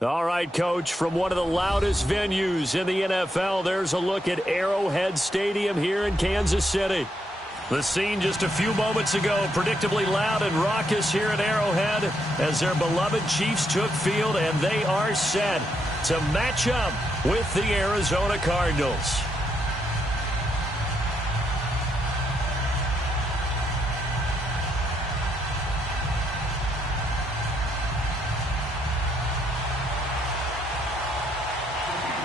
All right, Coach, from one of the loudest venues in the NFL, there's a look at Arrowhead Stadium here in Kansas City. The scene just a few moments ago, predictably loud and raucous here at Arrowhead as their beloved Chiefs took field, and they are set to match up with the Arizona Cardinals.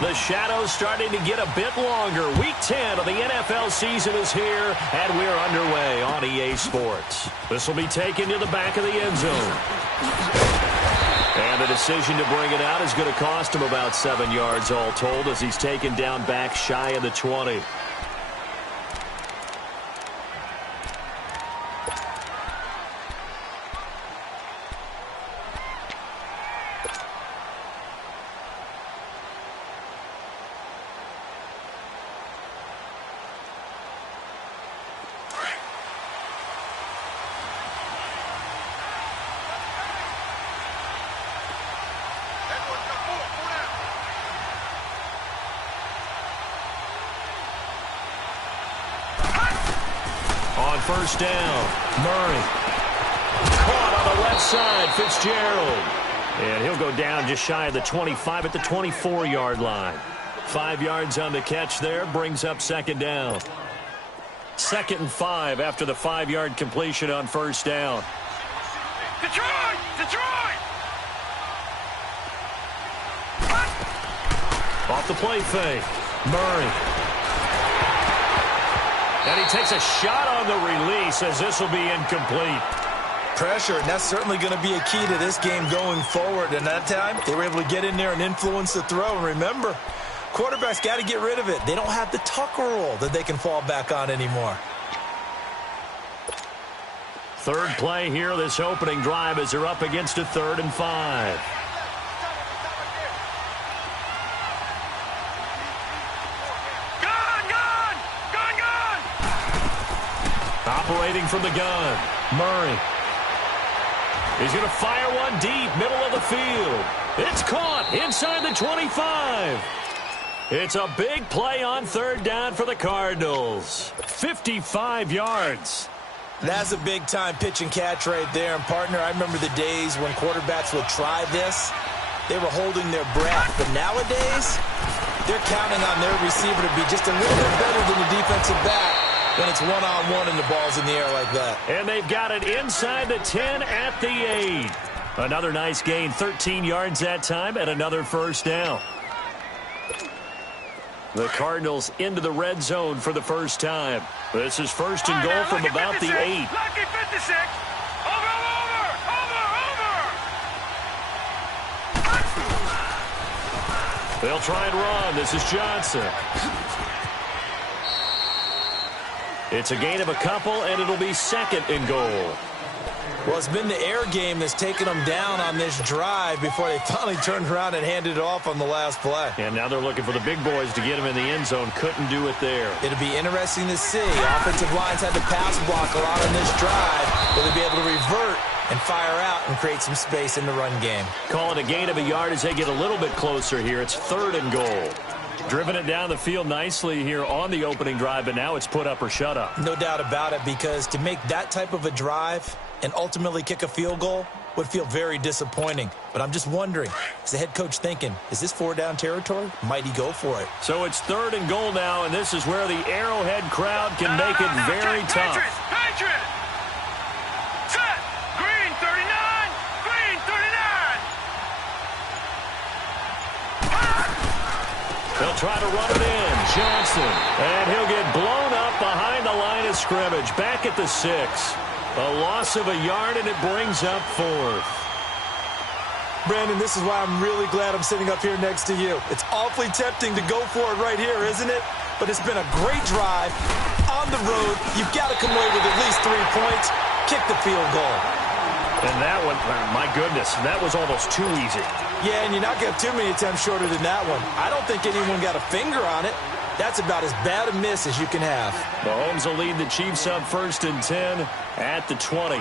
The shadows starting to get a bit longer. Week 10 of the NFL season is here, and we're underway on EA Sports. This will be taken to the back of the end zone. And the decision to bring it out is going to cost him about 7 yards all told as he's taken down back shy of the 20. First down, Murray. Caught on the left side, Fitzgerald. And he'll go down just shy of the 25 at the 24-yard line. 5 yards on the catch there, brings up second down. 2nd and 5 after the 5-yard completion on first down. Detroit! Detroit! Off the play fake, Murray. And he takes a shot on the release as this will be incomplete. Pressure, and that's certainly going to be a key to this game going forward. And that time, they were able to get in there and influence the throw. And remember, quarterbacks got to get rid of it. They don't have the Tucker rule that they can fall back on anymore. Third play here, this opening drive as they're up against a 3rd and 5. Operating from the gun, Murray. He's going to fire one deep, middle of the field. It's caught inside the 25. It's a big play on 3rd down for the Cardinals. 55 yards. That's a big-time pitch and catch right there. And, partner, I remember the days when quarterbacks would try this. They were holding their breath. But nowadays, they're counting on their receiver to be just a little bit better than the defensive back when it's one-on-one and the ball's in the air like that. And they've got it inside the 10 at the 8. Another nice gain, 13 yards that time, and another first down. The Cardinals into the red zone for the first time. This is 1st and goal from about the 8. Lucky 56. Over. They'll try and run. This is Johnson. It's a gain of a couple, and it'll be 2nd and goal. Well, it's been the air game that's taken them down on this drive before they finally turned around and handed it off on the last play. And now they're looking for the big boys to get him in the end zone. Couldn't do it there. It'll be interesting to see. Offensive lines had to pass block a lot on this drive. Will they be able to revert and fire out and create some space in the run game? Call it a gain of a yard as they get a little bit closer here. It's 3rd and goal. Driven it down the field nicely here on the opening drive, but now it's put up or shut up. No doubt about it, because to make that type of a drive and ultimately kick a field goal would feel very disappointing. But I'm just wondering, is the head coach thinking, is this 4-down territory? Might he go for it? So it's 3rd and goal now, and this is where the Arrowhead crowd can make it very tough. Patriot! Set! Green 39! Green 39! They'll try to run it in. Johnson. And he'll get blown up behind the line of scrimmage. Back at the 6. A loss of a yard, and it brings up 4th. Brandon, this is why I'm really glad I'm sitting up here next to you. It's awfully tempting to go for it right here, isn't it? But it's been a great drive. On the road, you've got to come away with at least 3 points. Kick the field goal. And that one, my goodness, that was almost too easy. Yeah, and you're not going to have too many attempts shorter than that one. I don't think anyone got a finger on it. That's about as bad a miss as you can have. Mahomes will lead the Chiefs up 1st and 10 at the 20.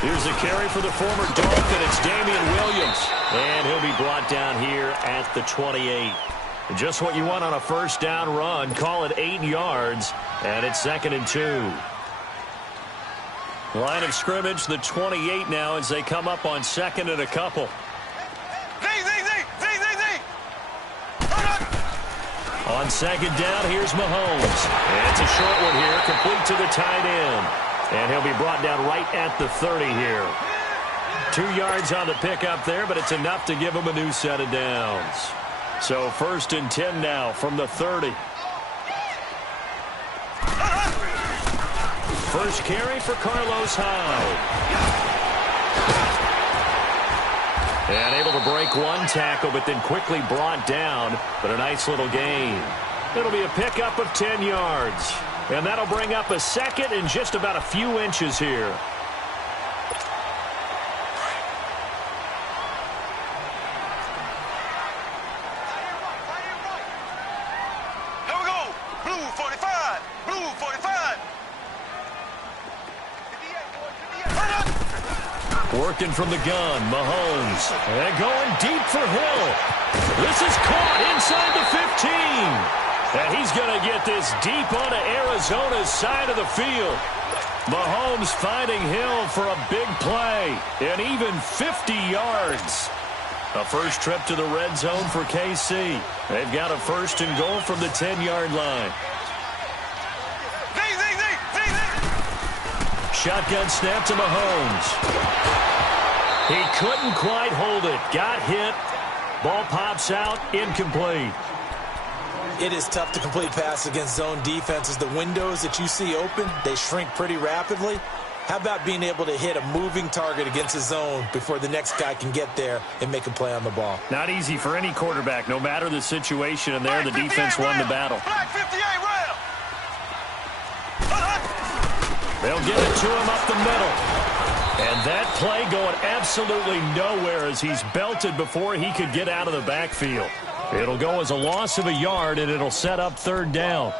Here's a carry for the former Dolphin. It's Damian Williams. And he'll be brought down here at the 28. Just what you want on a first down run. Call it 8 yards. And it's 2nd and 2. Line of scrimmage, the 28 now as they come up on 2nd and a couple. On 2nd down, here's Mahomes. And it's a short one here, complete to the tight end. And he'll be brought down right at the 30 here. 2 yards on the pickup there, but it's enough to give him a new set of downs. So 1st and 10 now from the 30. First carry for Carlos Hyde. And able to break one tackle, but then quickly brought down. But a nice little gain. It'll be a pickup of 10 yards. And that'll bring up a 2nd and just about a few inches here. Here we go. Blue 45. Blue 45. Working from the gun, Mahomes. And going deep for Hill. This is caught inside the 15. And he's going to get this deep onto Arizona's side of the field. Mahomes finding Hill for a big play. And even 50 yards. A first trip to the red zone for KC. They've got a 1st and goal from the 10-yard line. Shotgun snap to Mahomes. He couldn't quite hold it. Got hit. Ball pops out. Incomplete. It is tough to complete passes against zone defenses. The windows that you see open, they shrink pretty rapidly. How about being able to hit a moving target against a zone before the next guy can get there and make a play on the ball? Not easy for any quarterback, no matter the situation, and there the defense won the battle. They'll get it to him up the middle. And that play going absolutely nowhere as he's belted before he could get out of the backfield. It'll go as a loss of a yard, and it'll set up 3rd down.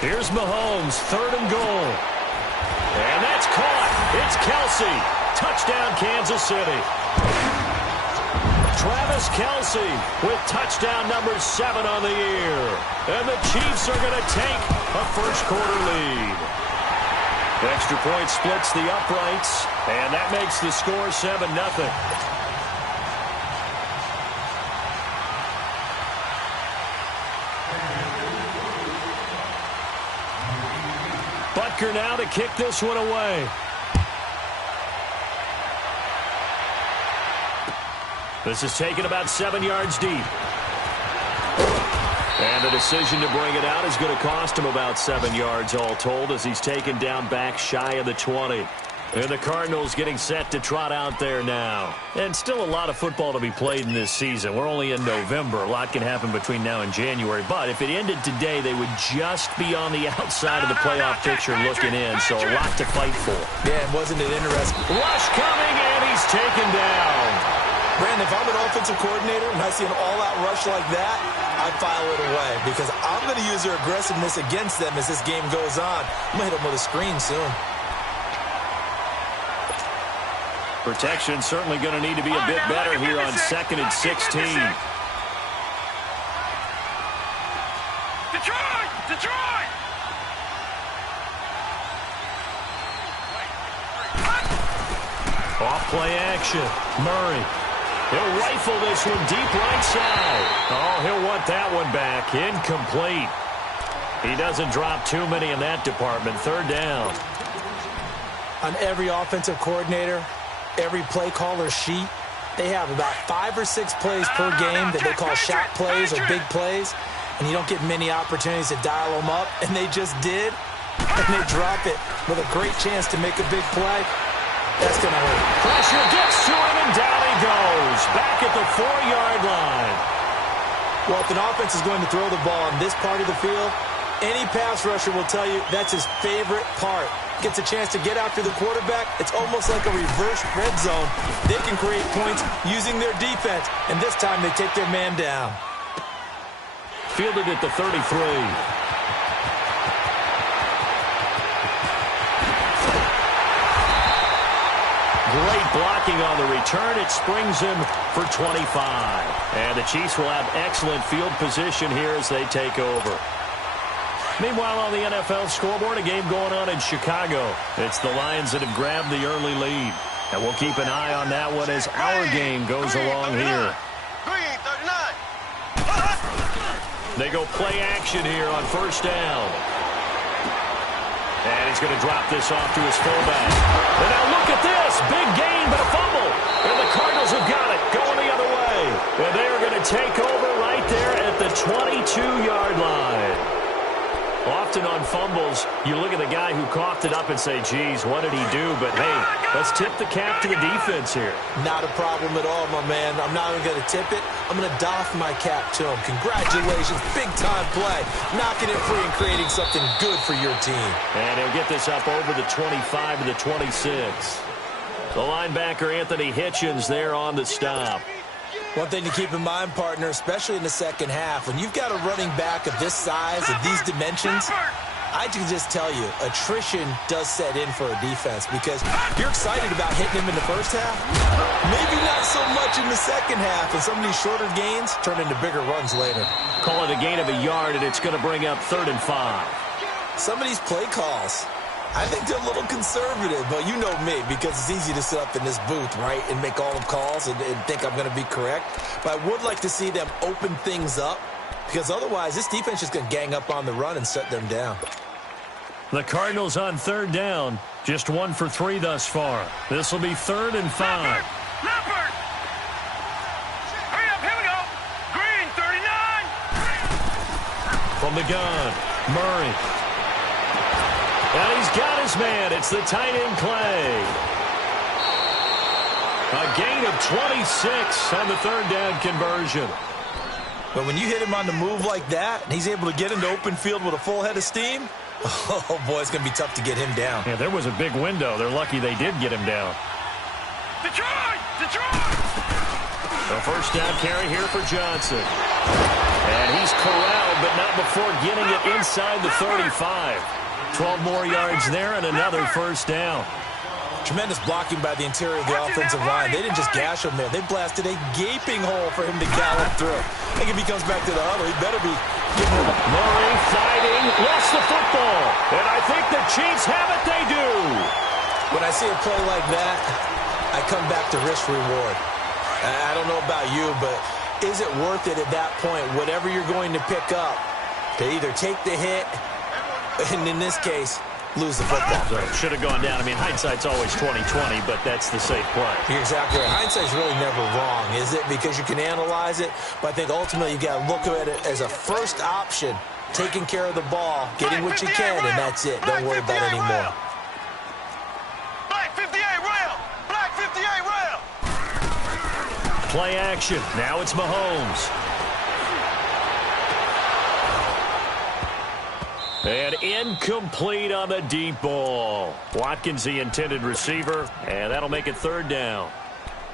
Here's Mahomes, 3rd and goal. And that's caught. It's Kelsey. Touchdown, Kansas City. Travis Kelsey with touchdown number 7 on the year. And the Chiefs are going to take a first-quarter lead. Extra point splits the uprights, and that makes the score 7-0. Butker now to kick this one away. This is taken about 7 yards deep. And the decision to bring it out is going to cost him about 7 yards all told as he's taken down back shy of the 20. And the Cardinals getting set to trot out there now. And still a lot of football to be played in this season. We're only in November. A lot can happen between now and January. But if it ended today, they would just be on the outside of the playoff picture looking in. So a lot to fight for. Yeah, and wasn't it interesting? Rush coming, and he's taken down. Brandon, if I'm an offensive coordinator and I see an all-out rush like that, I file it away because I'm going to use their aggressiveness against them as this game goes on. I'm going to hit them with a screen soon. Protection certainly going to need to be a bit better here on 2nd and 16. Detroit! Off play action. Murray. He'll rifle this one deep right side. Oh, he'll want that one back. Incomplete. He doesn't drop too many in that department. 3rd down. On every offensive coordinator, every play caller sheet, they have about 5 or 6 plays per game that they call shot plays or big plays, and you don't get many opportunities to dial them up, and they just did, and they drop it with a great chance to make a big play. That's going to hurt. Pressure gets to him, and down he goes. Back at the 4-yard line. Well, if an offense is going to throw the ball on this part of the field, any pass rusher will tell you that's his favorite part. gets a chance to get after the quarterback, it's almost like a reverse red zone. They can create points using their defense, and this time they take their man down. Fielded at the 33. Great blocking on the return. It springs him for 25. And the Chiefs will have excellent field position here as they take over. Meanwhile, on the NFL scoreboard, a game going on in Chicago. It's the Lions that have grabbed the early lead. And we'll keep an eye on that one as our game goes along here. Green, 39. They go play action here on first down. And he's going to drop this off to his fullback. And now look at this. Big gain, but a fumble. And the Cardinals have got it going the other way. And they are going to take over right there at the 22-yard line. Often on fumbles, you look at the guy who coughed it up and say, geez, what did he do? But, hey, let's tip the cap to the defense here. Not a problem at all, my man. I'm not even going to tip it. I'm going to doff my cap to him. Congratulations. Big-time play. Knocking it free and creating something good for your team. And he'll get this up over the 25 to the 26. The linebacker, Anthony Hitchens, there on the stop. One thing to keep in mind, partner, especially in the second half, when you've got a running back of this size, of these dimensions, I can just tell you, attrition does set in for a defense because you're excited about hitting him in the first half. Maybe not so much in the second half, and some of these shorter gains turn into bigger runs later. Call it a gain of a yard, and it's going to bring up 3rd and 5. Some of these play calls, I think they're a little conservative, but you know me, because it's easy to sit up in this booth, right, and make all the calls and think I'm going to be correct. But I would like to see them open things up, because otherwise this defense is going to gang up on the run and shut them down. The Cardinals on 3rd down, just 1 for 3 thus far. This will be 3rd and 5. Leopard! Hurry up, here we go. Green, 39. From the gun, Murray. And he's got his man. It's the tight end, Clay. A gain of 26 on the 3rd down conversion. But when you hit him on the move like that, and he's able to get into open field with a full head of steam, oh, boy, it's going to be tough to get him down. Yeah, there was a big window. They're lucky they did get him down. Detroit! Detroit! The first down carry here for Johnson. And he's corralled, but not before getting it inside the 35. 12 more yards there and another first down. Tremendous blocking by the interior of the offensive line. They didn't just gash him there. They blasted a gaping hole for him to gallop through. I think if he comes back to the huddle, he better be giving him a... Murray fighting, lost the football. And I think the Chiefs have it, they do. When I see a play like that, I come back to risk-reward. I don't know about you, but is it worth it at that point, whatever you're going to pick up, to either take the hit, and in this case, lose the football? Should have gone down. I mean, hindsight's always 20/20, but that's the safe play. You're exactly right. Hindsight's really never wrong, is it? Because you can analyze it, but I think ultimately you got to look at it as a first option, taking care of the ball, getting what you can, and that's it. Don't worry about it anymore. Black 58 rail! Black 58 rail! Play action. Now it's Mahomes. And incomplete on the deep ball. Watkins, the intended receiver, and that'll make it 3rd down.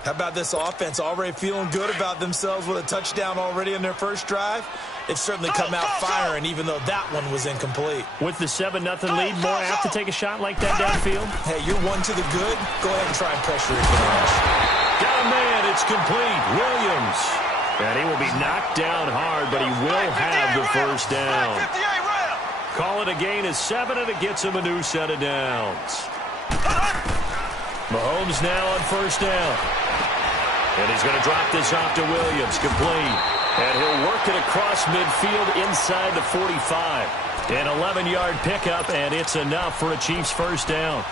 How about this offense already feeling good about themselves with a touchdown already in their first drive? It's certainly come out firing, even though that one was incomplete. With the 7-0 lead, more apt to take a shot like that downfield? Hey, you're 1 to the good. Go ahead and try and pressure advantage. Got a man. It's complete. Williams. And he will be knocked down hard, but he will have the first down. Call it a gain of 7, and it gets him a new set of downs. Mahomes now on first down. And he's going to drop this off to Williams, complete. And he'll work it across midfield inside the 45. An 11-yard pickup, and it's enough for a Chiefs first down.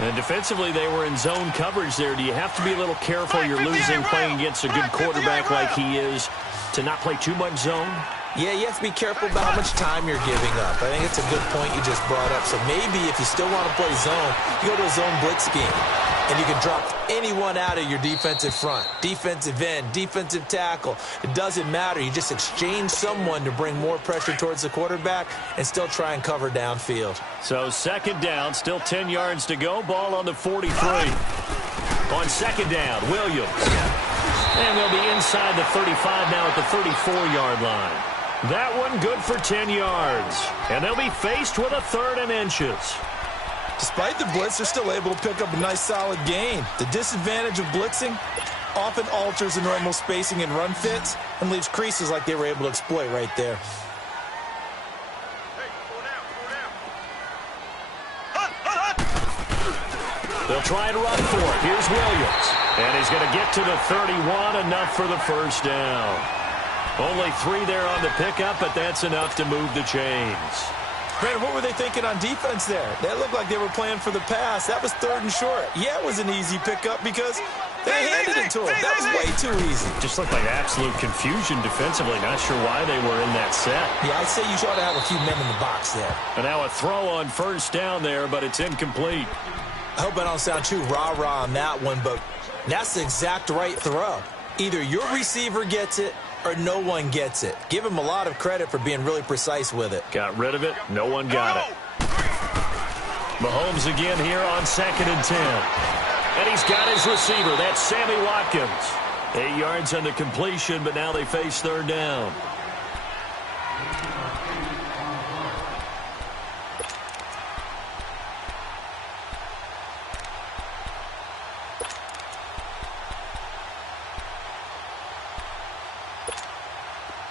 And defensively, they were in zone coverage there. Do you have to be a little careful? You're losing playing against a good quarterback like he is to not play too much zone? Yeah, you have to be careful about how much time you're giving up. I think it's a good point you just brought up. So maybe if you still want to play zone, you go to a zone blitz scheme. and you can drop anyone out of your defensive front. Defensive end, defensive tackle. It doesn't matter. You just exchange someone to bring more pressure towards the quarterback and still try and cover downfield. So second down, still 10 yards to go. Ball on the 43. On second down, Williams. And they'll be inside the 35 now at the 34-yard line. That one good for 10 yards. And they'll be faced with a 3rd and inches. Despite the blitz, they're still able to pick up a nice, solid gain. The disadvantage of blitzing often alters the normal spacing and run fits and leaves creases like they were able to exploit right there. They'll try and run for it. Here's Williams. And he's going to get to the 31, enough for the first down. Only 3 there on the pickup, but that's enough to move the chains. Brandon, what were they thinking on defense there? That looked like they were playing for the pass. That was 3rd and short. Yeah, it was an easy pickup because they handed it to him. That was way too easy. Just looked like absolute confusion defensively. Not sure why they were in that set. Yeah, I'd say you ought to have a few men in the box there. And now a throw on first down there, but it's incomplete. I hope I don't sound too rah-rah on that one, but that's the exact right throw. Either your receiver gets it or no one gets it. Give him a lot of credit for being really precise with it. Got rid of it. No one got it. Mahomes again here on 2nd and 10. And he's got his receiver. That's Sammy Watkins. 8 yards on the completion, but now they face 3rd down.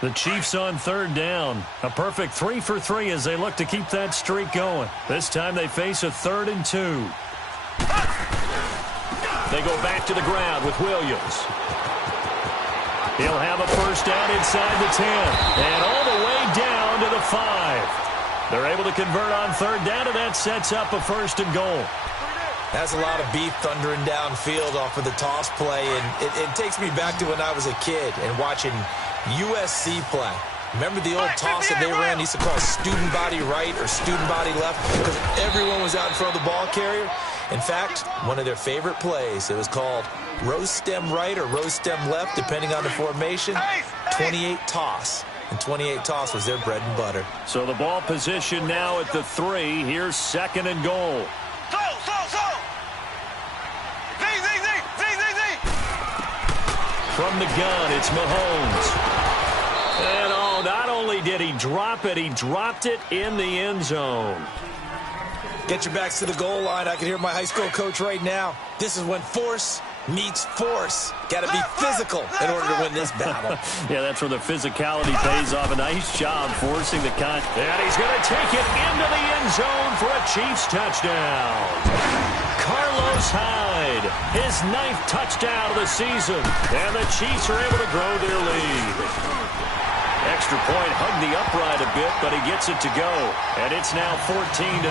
The Chiefs on 3rd down. A perfect 3 for 3 as they look to keep that streak going. This time they face a 3rd and 2. They go back to the ground with Williams. He'll have a first down inside the 10. And all the way down to the 5. They're able to convert on 3rd down, and that sets up a 1st and goal. That's a lot of beef thundering downfield off of the toss play, and it takes me back to when I was a kid and watching USC play. Remember the old toss that they ran? They used to call student body right or student body left because everyone was out in front of the ball carrier. In fact, one of their favorite plays, it was called rose stem right or rose stem left, depending on the formation, 28 toss. And 28 toss was their bread and butter. So the ball position now at the 3. Here's 2nd and goal. From the gun, it's Mahomes. And oh, not only did he drop it, he dropped it in the end zone. Get your backs to the goal line. I can hear my high school coach right now. This is when force meets force. Got to be physical in order to win this battle. Yeah, that's where the physicality pays off. A nice job forcing the con. And he's going to take it into the end zone for a Chiefs touchdown. Carlos Hyde, his 9th touchdown of the season. And the Chiefs are able to grow their lead. Extra point hugged the upright a bit, but he gets it to go. And it's now 14-0.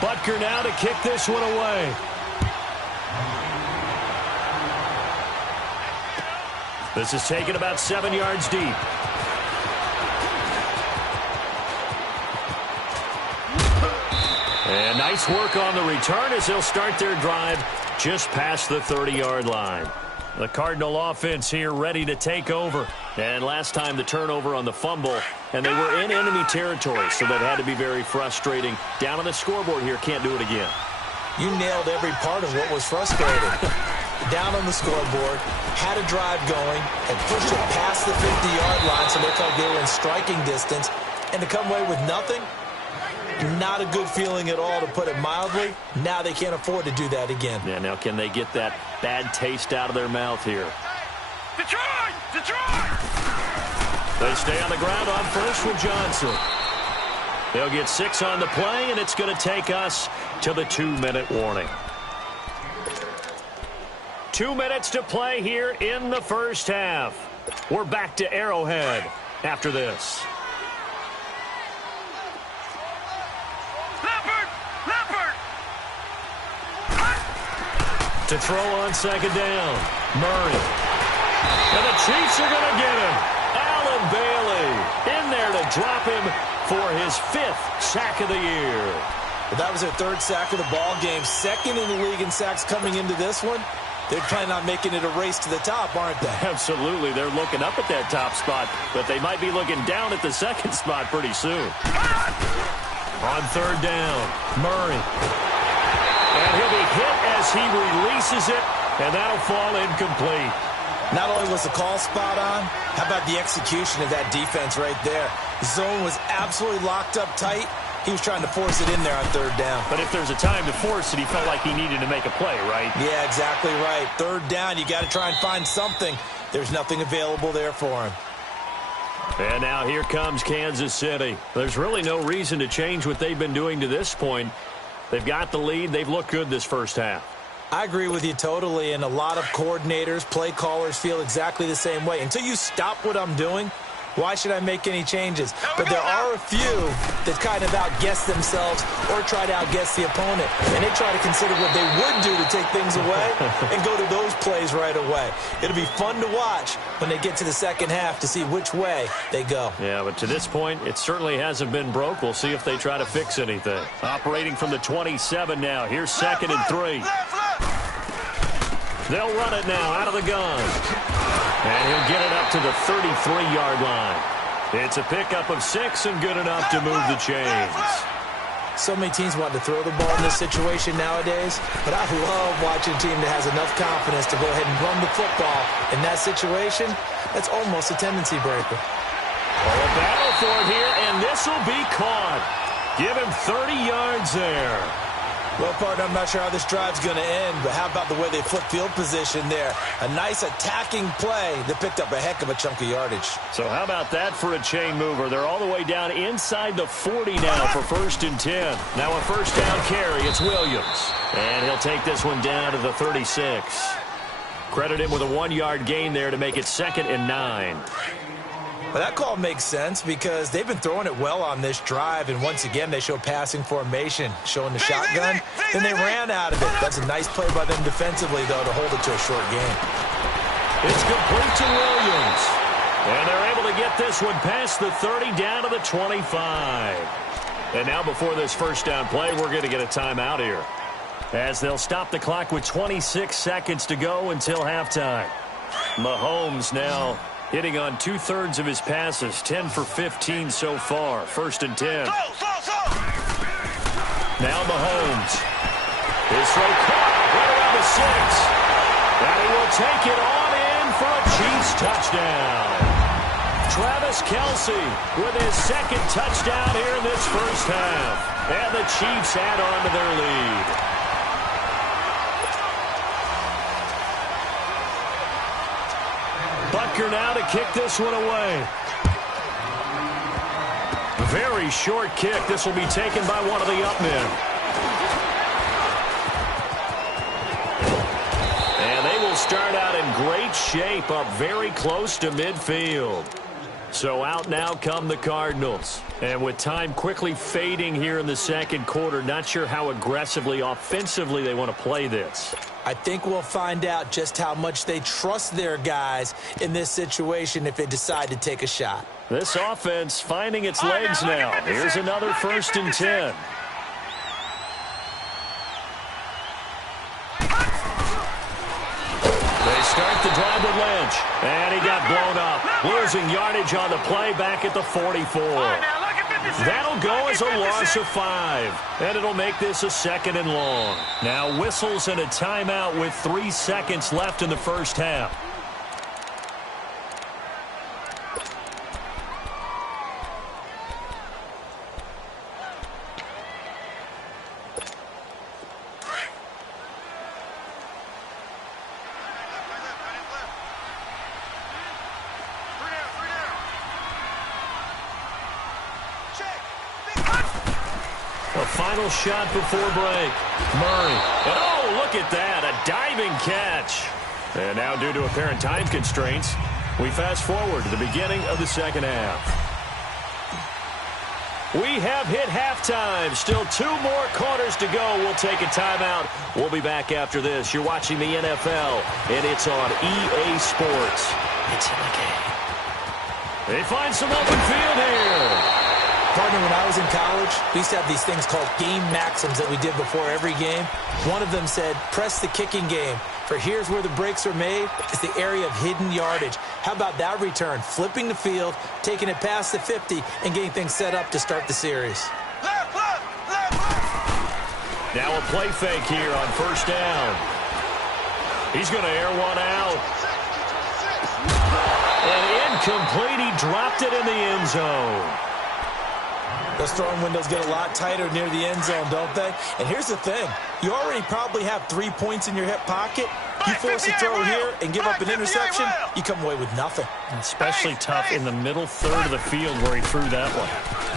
Butker now to kick this one away. This is taken about 7 yards deep. And nice work on the return as they'll start their drive just past the 30-yard line. The Cardinal offense here ready to take over. And last time the turnover on the fumble, and they were in enemy territory, so that had to be very frustrating. Down on the scoreboard here, can't do it again. You nailed every part of what was frustrating. Down on the scoreboard, had a drive going, and pushed it past the 50-yard line so they felt they were in striking distance. And to come away with nothing, not a good feeling at all, to put it mildly. Now they can't afford to do that again. Yeah, now can they get that bad taste out of their mouth here? Detroit! Detroit! They stay on the ground on first with Johnson. They'll get 6 on the play, and it's going to take us to the 2-minute warning. 2 minutes to play here in the first half. We're back to Arrowhead after this. To throw on second down, Murray. And the Chiefs are going to get him. Allen Bailey in there to drop him for his 5th sack of the year. Well, that was their 3rd sack of the ball game. 2nd in the league in sacks coming into this one. They're planning on making it a race to the top, aren't they? Absolutely. They're looking up at that top spot, but they might be looking down at the 2nd spot pretty soon. On 3rd down, Murray. And he'll be hit as he releases it, and that'll fall incomplete. Not only was the call spot on, how about the execution of that defense right there? The zone was absolutely locked up tight. He was trying to force it in there on 3rd down. But if there's a time to force it, he felt like he needed to make a play, right? Yeah, exactly right. 3rd down, you got to try and find something. There's nothing available there for him. And now here comes Kansas City. There's really no reason to change what they've been doing to this point. They've got the lead. They've looked good this first half. I agree with you totally, and a lot of coordinators, play callers feel exactly the same way. Until you stop what I'm doing, why should I make any changes? But there are a few that kind of outguess themselves or try to outguess the opponent. And they try to consider what they would do to take things away and go to those plays right away. It'll be fun to watch when they get to the second half to see which way they go. Yeah, but to this point, it certainly hasn't been broke. We'll see if they try to fix anything. Operating from the 27 now. Here's 2nd and 3. They'll run it now out of the gun. And he'll get it up to the 33-yard line. It's a pickup of 6 and good enough to move the chains. So many teams want to throw the ball in this situation nowadays, but I love watching a team that has enough confidence to go ahead and run the football. In that situation, that's almost a tendency breaker. A battle for it here, and this will be caught. Give him 30 yards there. Well, partner, I'm not sure how this drive's going to end, but how about the way they flip field position there? A nice attacking play that picked up a heck of a chunk of yardage. So how about that for a chain mover? They're all the way down inside the 40 now for 1st and 10. Now a 1st down carry. It's Williams. And he'll take this one down to the 36. Credit him with a 1-yard gain there to make it 2nd and 9. Well, that call makes sense because they've been throwing it well on this drive, and once again they show passing formation, showing the shotgun, then they ran out of it. That's a nice play by them defensively, though, to hold it to a short game. It's complete to Williams, and they're able to get this one past the 30 down to the 25. And now before this 1st down play, we're going to get a timeout here, as they'll stop the clock with 26 seconds to go until halftime. Mahomes now hitting on 2/3 of his passes, 10 for 15 so far. 1st and 10. Now Mahomes. His throw caught right around the 6. And he will take it on in for a Chiefs touchdown. Travis Kelsey with his 2nd touchdown here in this first half. And the Chiefs add on to their lead. Butker now to kick this one away. Very short kick. This will be taken by one of the up men. And they will start out in great shape, up very close to midfield. So out now come the Cardinals. And with time quickly fading here in the 2nd quarter, not sure how aggressively, offensively they want to play this. I think we'll find out just how much they trust their guys in this situation if they decide to take a shot. This offense finding its legs now. Here's another 1st and 10. They start the drive with Lynch. And he got blown up. Losing yardage on the play back at the 44. That'll go as a loss of 5. And it'll make this a 2nd and long. Now whistles and a timeout with 3 seconds left in the first half. Final shot before break. Murray. And oh, look at that. A diving catch. And now due to apparent time constraints, we fast forward to the beginning of the 2nd half. We have hit halftime. Still 2 more quarters to go. We'll take a timeout. We'll be back after this. You're watching the NFL, and it's on EA Sports. It's in the game. They find some open field here. Partner, when I was in college, we used to have these things called game maxims that we did before every game. One of them said, press the kicking game. For here's where the breaks are made. It's the area of hidden yardage. How about that return? Flipping the field, taking it past the 50, and getting things set up to start the series. Now a play fake here on first down. He's going to air one out. And incomplete. He dropped it in the end zone. Those throwing windows get a lot tighter near the end zone, don't they? And here's the thing. You already probably have 3 points in your hip pocket. You force a throw here and give up an interception, you come away with nothing. Especially tough in the middle third of the field where he threw that one.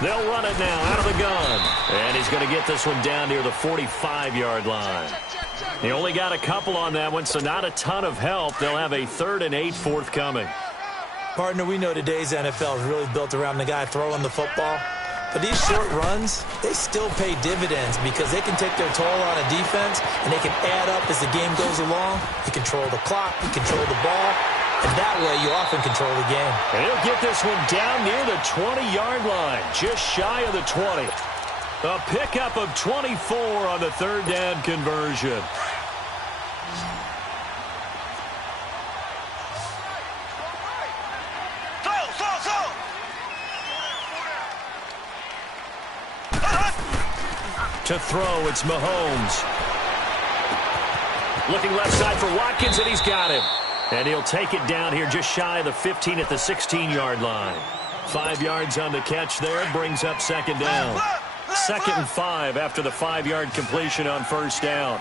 They'll run it now out of the gun. And he's going to get this one down near the 45-yard line. He only got a couple on that one, so not a ton of help. They'll have a 3rd and 8 forthcoming. Partner, we know today's NFL is really built around the guy throwing the football. But these short runs, they still pay dividends because they can take their toll on a defense and they can add up as the game goes along. You control the clock, you control the ball, and that way you often control the game. And he'll get this one down near the 20-yard line, just shy of the 20. A pickup of 24 on the 3rd down conversion. To throw, it's Mahomes. Looking left side for Watkins, and he's got him. And he'll take it down here just shy of the 15 at the 16-yard line. 5 yards on the catch there, brings up 2nd down. 2nd and 5 after the 5-yard completion on first down.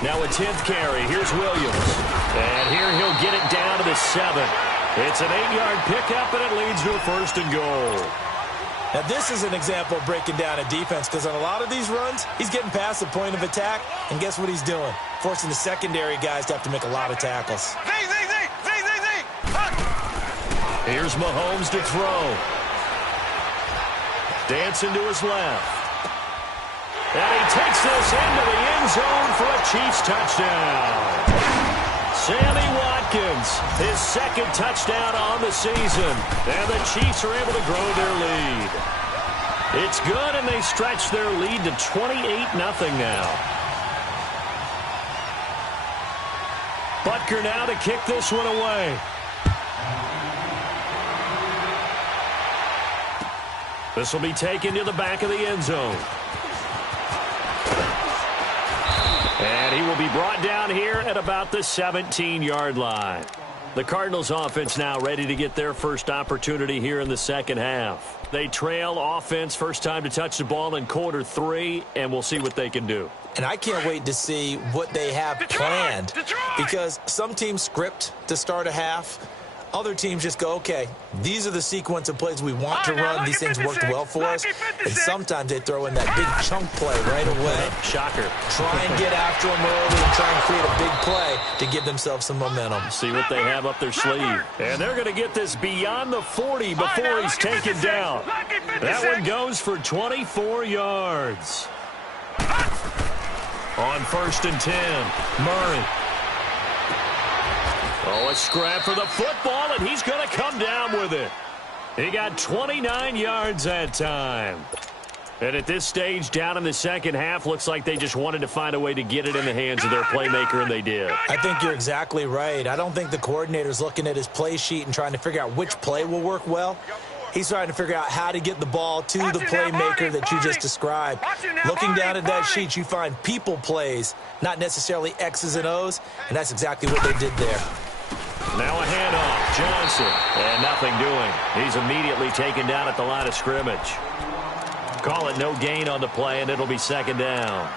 Now a 10th carry. Here's Williams. And here he'll get it down to the 7. It's an 8-yard pickup, and it leads to a 1st and goal. Now, this is an example of breaking down a defense because on a lot of these runs, he's getting past the point of attack, and guess what he's doing? Forcing the secondary guys to have to make a lot of tackles. Here's Mahomes to throw. Dancing to his left. And he takes this into the end zone for a Chiefs touchdown. Sammy Watkins, his 2nd touchdown on the season. And the Chiefs are able to grow their lead. It's good, and they stretch their lead to 28-0 now. Butker now to kick this one away. This will be taken to the back of the end zone. And he will be brought down here at about the 17-yard line. The Cardinals offense now ready to get their first opportunity here in the second half. They trail offense first time to touch the ball in quarter 3, and we'll see what they can do. And I can't wait to see what they have planned because some teams script to start a half. Other teams just go, okay, these are the sequence of plays we want to run. These things worked well for us. And sometimes they throw in that big chunk play right away. Shocker. Try and get after them early and try and create a big play to give themselves some momentum. See what they have up their sleeve. And they're going to get this beyond the 40 before he's taken down. That one goes for 24 yards. On 1st and 10, Murray. Oh, a scrap for the football, and he's going to come down with it. He got 29 yards that time. And at this stage, down in the second half, looks like they just wanted to find a way to get it in the hands of their playmaker, and they did. I think you're exactly right. I don't think the coordinator's looking at his play sheet and trying to figure out which play will work well. He's trying to figure out how to get the ball to the playmaker that you just described. Looking down at that sheet, you find people plays, not necessarily X's and O's, and that's exactly what they did there. Now a handoff, Johnson, and nothing doing. He's immediately taken down at the line of scrimmage. Call it no gain on the play, and it'll be 2nd down.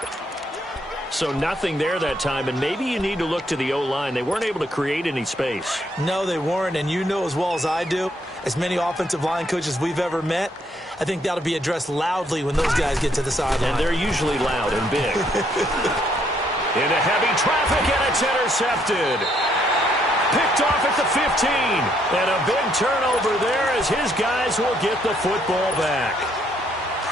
So nothing there that time, and maybe you need to look to the O-line. They weren't able to create any space. No, they weren't, and you know as well as I do, as many offensive line coaches we've ever met, I think that'll be addressed loudly when those guys get to the sideline. And they're usually loud and big. Into heavy traffic, and it's intercepted. Picked off at the 15. And a big turnover there as his guys will get the football back.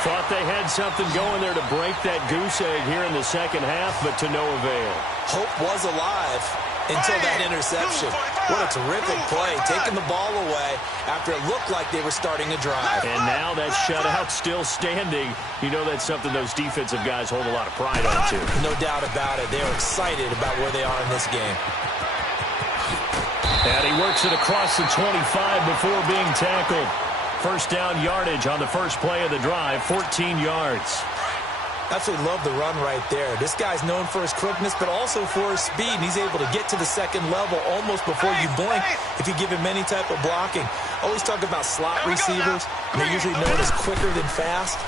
Thought they had something going there to break that goose egg here in the second half, but to no avail. Hope was alive until that interception. What a terrific play, taking the ball away after it looked like they were starting a drive. And now that shutout still standing. You know that's something those defensive guys hold a lot of pride on, too. No doubt about it. They are excited about where they are in this game. And he works it across the 25 before being tackled. First down yardage on the first play of the drive, 14 yards. Absolutely love the run right there. This guy's known for his quickness, but also for his speed. And he's able to get to the second level almost before you blink if you give him any type of blocking. Always talk about slot receivers, and they're usually known as quicker than fast.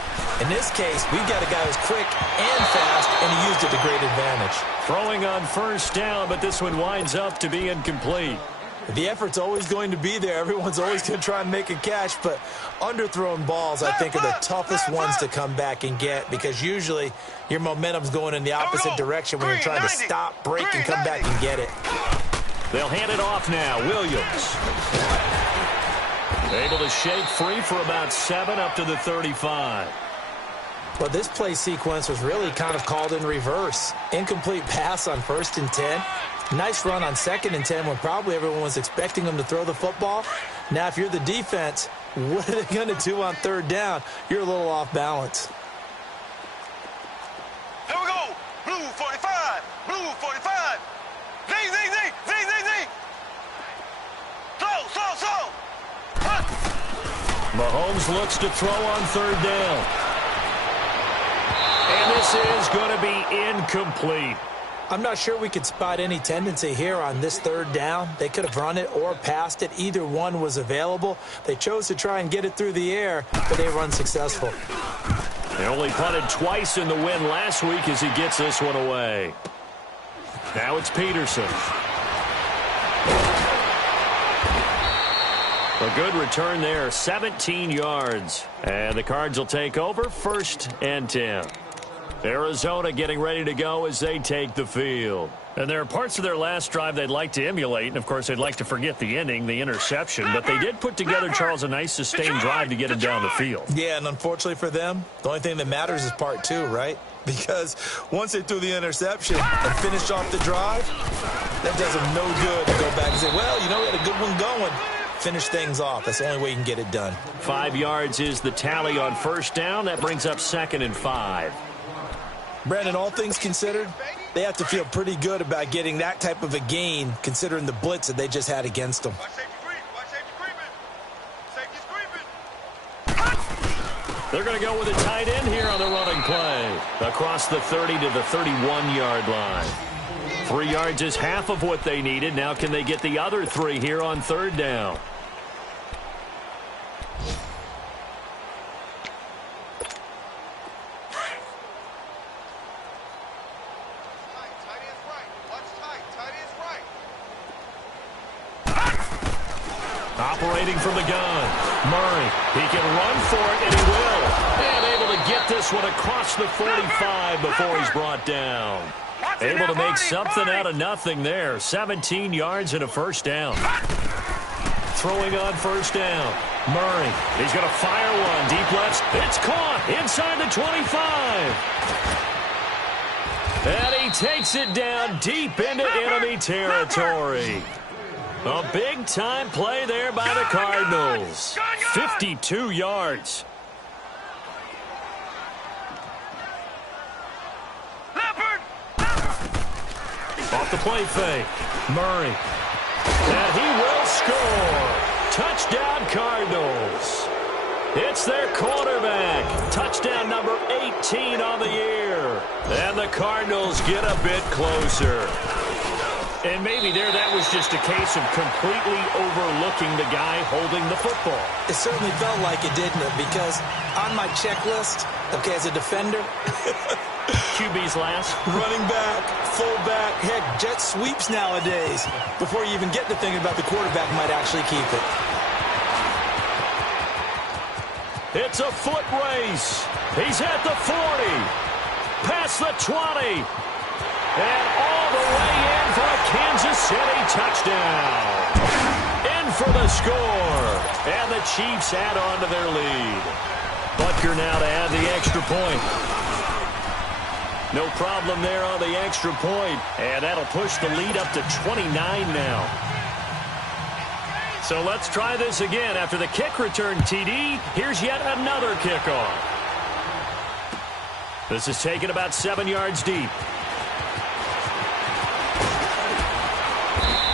In this case, we've got a guy who's quick and fast, and he used it to great advantage. Throwing on first down, but this one winds up to be incomplete. The effort's always going to be there. Everyone's always going to try and make a catch, but underthrown balls, I think, are the toughest ones to come back and get because usually your momentum's going in the opposite direction when you're trying to stop, break, and come back and get it. They'll hand it off now. Williams. Able to shake free for about 7 up to the 35. Well, this play sequence was really kind of called in reverse. Incomplete pass on 1st and 10. Nice run on 2nd and 10 when probably everyone was expecting them to throw the football. Now, if you're the defense, what are they going to do on 3rd down? You're a little off balance. Here we go. Blue 45. Blue 45. Zing, zing, zing, zing, zing, zing. Slow. Mahomes looks to throw on 3rd down. And this is going to be incomplete. I'm not sure we could spot any tendency here on this 3rd down. They could have run it or passed it. Either one was available. They chose to try and get it through the air, but they were unsuccessful. They only punted twice in the win last week as he gets this one away. Now it's Peterson. A good return there, 17 yards. And the Cards will take over 1st and 10. Arizona getting ready to go as they take the field. And there are parts of their last drive they'd like to emulate. And, of course, they'd like to forget the ending, the interception. But they did put together, Charles, a nice sustained drive to get him down the field. Yeah, and unfortunately for them, the only thing that matters is part 2, right? Because once they threw the interception and finished off the drive, that does them no good to go back and say, well, you know, we had a good one going. Finish things off. That's the only way you can get it done. 5 yards is the tally on 1st down. That brings up 2nd and 5. Brandon, all things considered, they have to feel pretty good about getting that type of a gain considering the blitz that they just had against them. They're going to go with a tight end here on the running play. Across the 30 to the 31-yard line. 3 yards is half of what they needed. Now can they get the other 3 here on 3rd down? Operating from the gun. Murray, he can run for it, and he will. And able to get this one across the 45 before he's brought down. Able to make something out of nothing there. 17 yards and a 1st down. Throwing on 1st down. Murray, he's going to fire one. Deep left. It's caught inside the 25. And he takes it down deep into enemy territory. A big-time play there by the Cardinals. 52 yards. Off the play fake. Murray. And he will score. Touchdown, Cardinals. It's their quarterback. Touchdown number 18 on the year. And the Cardinals get a bit closer. And maybe there that was just a case of completely overlooking the guy holding the football. It certainly felt like it, didn't it? Because on my checklist, okay, as a defender, QB's last. running back, fullback, heck, jet sweeps nowadays. Before you even get to thinking about the quarterback might actually keep it. It's a foot race. He's at the 40. Past the 20. And all the way in for a Kansas City touchdown. In for the score. And the Chiefs add on to their lead. But Butker now to add the extra point. No problem there on the extra point. And that'll push the lead up to 29 now. So let's try this again. After the kick return TD, here's yet another kickoff. This is taken about 7 yards deep.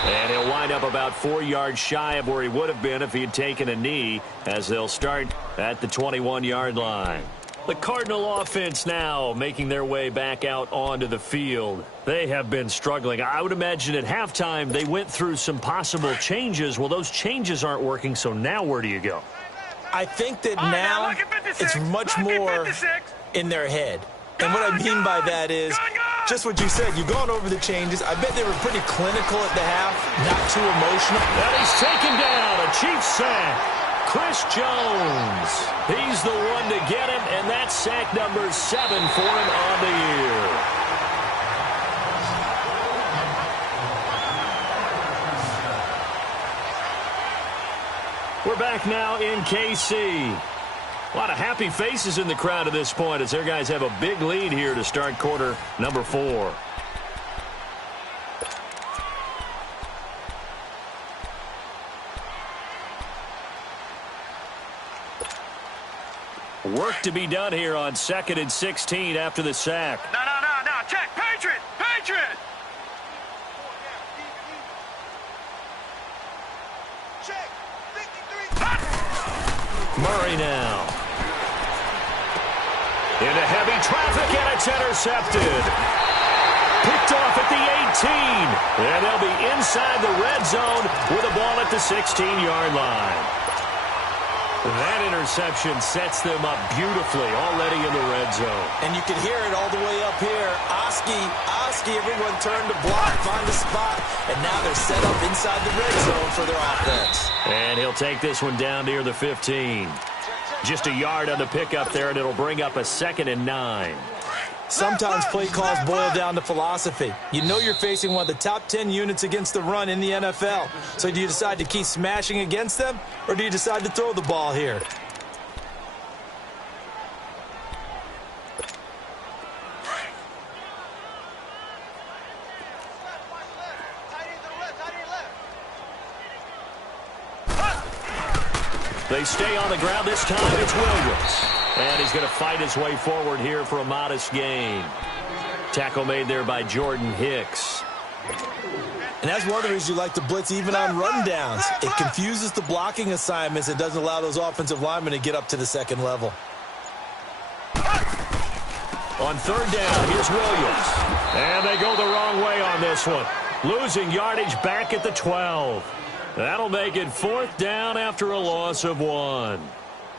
And he'll wind up about 4 yards shy of where he would have been if he had taken a knee, as they'll start at the 21-yard line. The Cardinal offense now making their way back out onto the field. They have been struggling. I would imagine at halftime they went through some possible changes. Well, those changes aren't working, so now where do you go? I think that now it's much more in their head. And what I mean by that is just what you said. You've gone over the changes. I bet they were pretty clinical at the half, not too emotional. And he's taken down. A Chiefs sack. Chris Jones. He's the one to get him, and that's sack number 7 for him on the year. We're back now in KC. A lot of happy faces in the crowd at this point as their guys have a big lead here to start quarter number 4. Work to be done here on 2nd and 16 after the sack. No. Check. Patriot. Check. 53. Murray now. Into heavy traffic, and it's intercepted. Picked off at the 18. And they'll be inside the red zone with a ball at the 16-yard line. That interception sets them up beautifully already in the red zone. And you can hear it all the way up here. Oski, everyone turned to block, find a spot, and now they're set up inside the red zone for their offense. And he'll take this one down near the 15. Just a yard on the pickup there, and it'll bring up a 2nd and 9. Sometimes play calls boil down to philosophy. You know you're facing one of the top 10 units against the run in the NFL. So do you decide to keep smashing against them, or do you decide to throw the ball here? They stay on the ground this time. It's Williams. And he's going to fight his way forward here for a modest gain. Tackle made there by Jordan Hicks. And that's one of the reasons you like to blitz even on rundowns. It confuses the blocking assignments. It doesn't allow those offensive linemen to get up to the second level. On 3rd down, here's Williams. And they go the wrong way on this one. Losing yardage back at the 12. That'll make it 4th down after a loss of 1.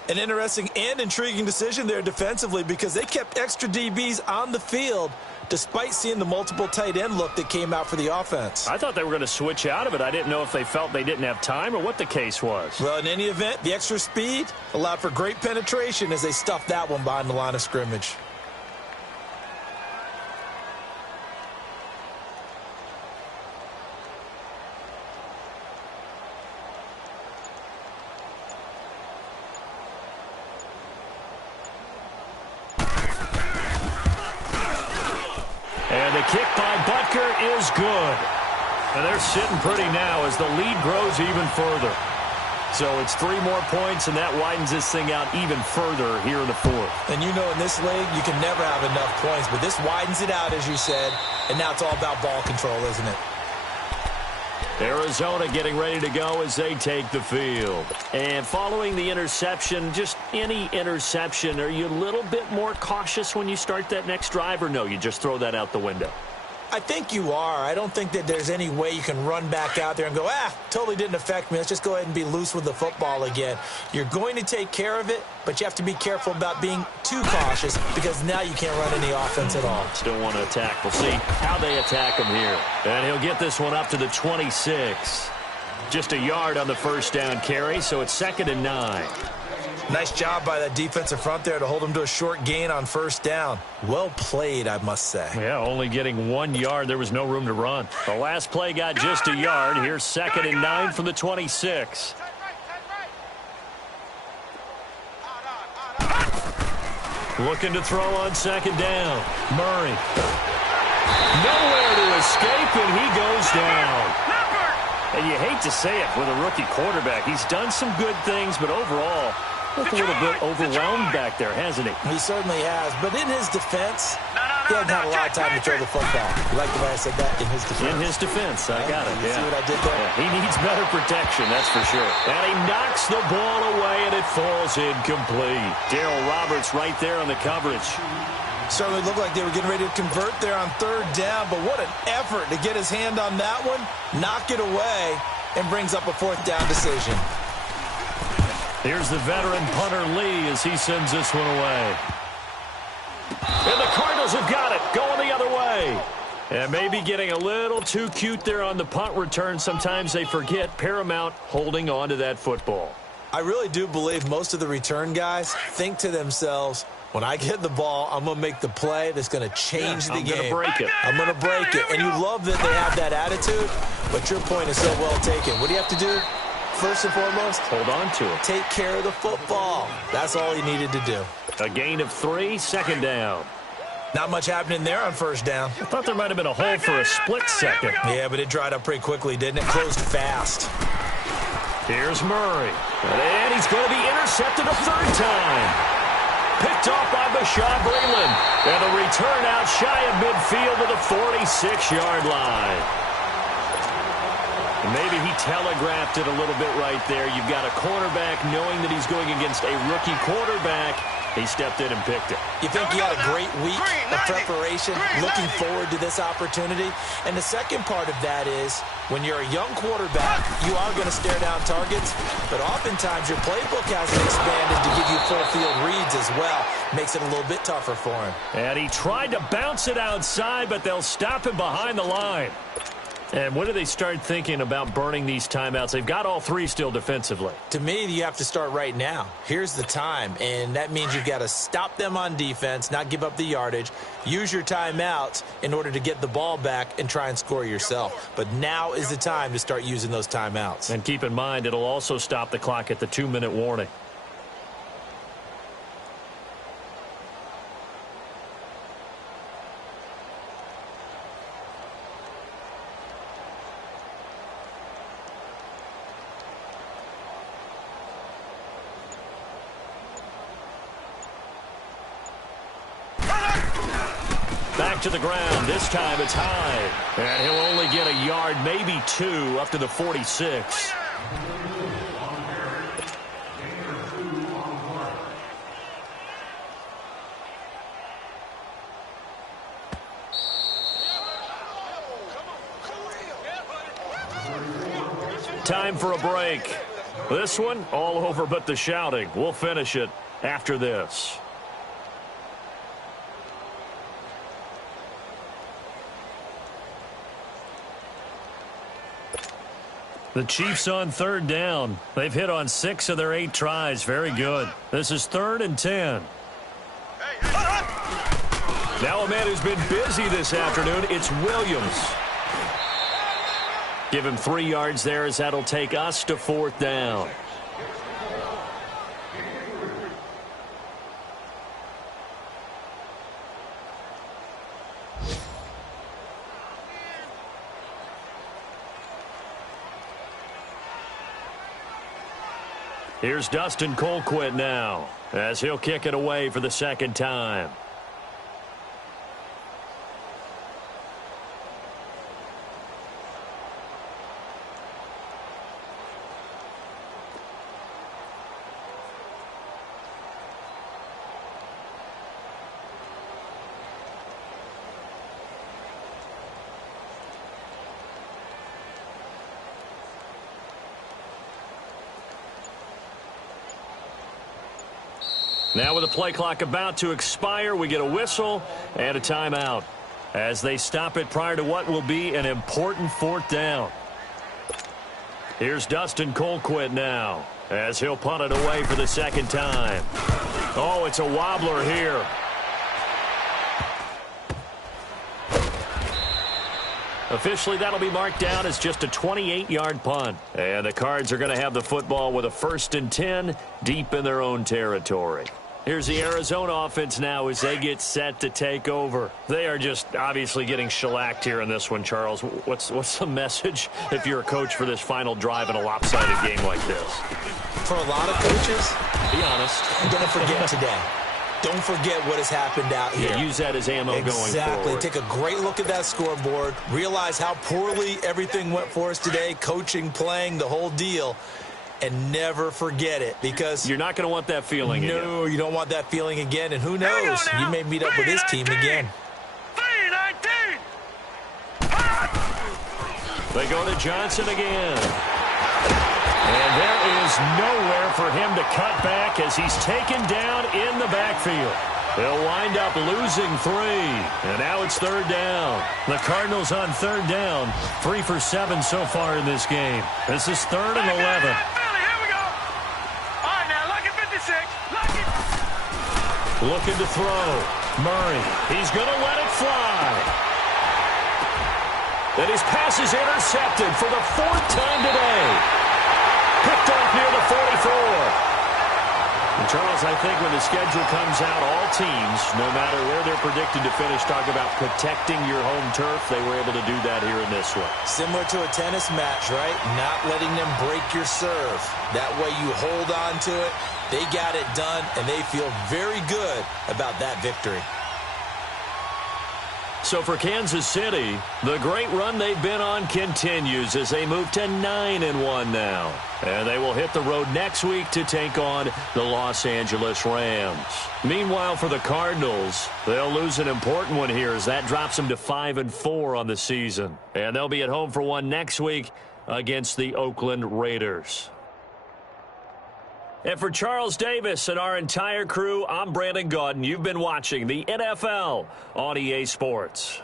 An interesting and intriguing decision there defensively because they kept extra DBs on the field despite seeing the multiple tight end look that came out for the offense. I thought they were going to switch out of it. I didn't know if they felt they didn't have time or what the case was. Well, in any event, the extra speed allowed for great penetration as they stuffed that one behind the line of scrimmage. And the kick by Butker is good. And they're sitting pretty now as the lead grows even further. So it's 3 more points, and that widens this thing out even further here in the 4th. And you know in this league, you can never have enough points, but this widens it out, as you said, and now it's all about ball control, isn't it? Arizona getting ready to go as they take the field. And following the interception, just any interception, are you a little bit more cautious when you start that next drive, or no, you just throw that out the window? I think you are. I don't think that there's any way you can run back out there and go, totally didn't affect me. Let's just go ahead and be loose with the football again. You're going to take care of it, but you have to be careful about being too cautious because now you can't run any offense at all. Still want to attack. We'll see how they attack him here. And he'll get this one up to the 26. Just a yard on the 1st down carry, so it's 2nd and 9. Nice job by that defensive front there to hold him to a short gain on 1st down. Well played, I must say. Yeah, only getting 1 yard. There was no room to run. The last play got just a yard. Here's 2nd and 9 from the 26. Looking to throw on second down. Murray. Nowhere to escape, and he goes down. And you hate to say it with a rookie quarterback. He's done some good things, but overall, looked a little bit overwhelmed back there, hasn't he? He certainly has. But in his defense, he hasn't had a lot of time to throw the football. You like the way I said that? In his defense. In his defense. I got it. You see what I did there? Yeah, he needs better protection, that's for sure. And he knocks the ball away, and it falls incomplete. Darryl Roberts right there on the coverage. Certainly looked like they were getting ready to convert there on third down, but what an effort to get his hand on that one, knock it away, and brings up a fourth down decision. Here's the veteran punter Lee as he sends this one away. And the Cardinals have got it, going the other way. And maybe getting a little too cute there on the punt return. Sometimes they forget Paramount holding on to that football. I really do believe most of the return guys think to themselves, when I get the ball, I'm going to make the play that's going to change the game. I'm going to break it. I'm going to break it. And you love that they have that attitude, but your point is so well taken. What do you have to do? First and foremost, hold on to it. Take care of the football. That's all he needed to do. A gain of 3, second down. Not much happening there on first down. I thought there might have been a hole for a split second. Yeah, but it dried up pretty quickly, didn't it? Closed fast. Here's Murray. And he's going to be intercepted a third time. Picked off by Bashaud Breeland. And the return out shy of midfield to the 46-yard line. Maybe he telegraphed it a little bit right there. You've got a cornerback knowing that he's going against a rookie quarterback. He stepped in and picked it. You think he had a great week of preparation, looking forward to this opportunity? And the second part of that is, when you're a young quarterback, you are going to stare down targets, but oftentimes your playbook hasn't expanded to give you full field reads as well. Makes it a little bit tougher for him. And he tried to bounce it outside, but they'll stop him behind the line. And when do they start thinking about burning these timeouts? They've got all 3 still defensively. To me, you have to start right now. Here's the time, and that means you've got to stop them on defense, not give up the yardage, use your timeouts in order to get the ball back and try and score yourself. But now is the time to start using those timeouts. And keep in mind, it'll also stop the clock at the 2-minute warning. Back to the ground. This time it's high. And he'll only get a yard, maybe 2, up to the 46. Time for a break. This one, all over but the shouting. We'll finish it after this. The Chiefs on third down. They've hit on 6 of their 8 tries. Very good. This is 3rd and 10. Now a man who's been busy this afternoon, it's Williams. Give him 3 yards there as that'll take us to 4th down. Here's Dustin Colquitt now, as he'll kick it away for the 2nd time. Now with the play clock about to expire, we get a whistle and a timeout as they stop it prior to what will be an important 4th down. Here's Dustin Colquitt now as he'll punt it away for the 2nd time. Oh, it's a wobbler here. Officially, that'll be marked down as just a 28-yard punt. And the Cards are going to have the football with a 1st and 10 deep in their own territory. Here's the Arizona offense now as they get set to take over. They are just obviously getting shellacked here in this one, Charles. What's the message if you're a coach for this final drive in a lopsided game like this? For a lot of coaches, be honest, don't forget today. Don't forget what has happened out here. Yeah, use that as ammo going forward. Exactly. Take a great look at that scoreboard. Realize how poorly everything went for us today, coaching, playing, the whole deal. And never forget it, because you're not going to want that feeling again. No, you don't want that feeling again. And who knows? You may meet up with this team again. They go to Johnson again. And there is nowhere for him to cut back as he's taken down in the backfield. They'll wind up losing 3. And now it's 3rd down. The Cardinals on 3rd down. 3 for 7 so far in this game. This is 3rd and 11. Looking to throw. Murray. He's going to let it fly. And his pass is intercepted for the 4th time today. Picked off near the 44. And Charles, I think when the schedule comes out, all teams, no matter where they're predicted to finish, talk about protecting your home turf. They were able to do that here in this one. Similar to a tennis match, right? Not letting them break your serve. That way you hold on to it. They got it done, and they feel very good about that victory. So for Kansas City, the great run they've been on continues as they move to 9-1 now. And they will hit the road next week to take on the Los Angeles Rams. Meanwhile, for the Cardinals, they'll lose an important one here as that drops them to 5-4 on the season. And they'll be at home for one next week against the Oakland Raiders. And for Charles Davis and our entire crew, I'm Brandon Gaudin. You've been watching the NFL on EA Sports.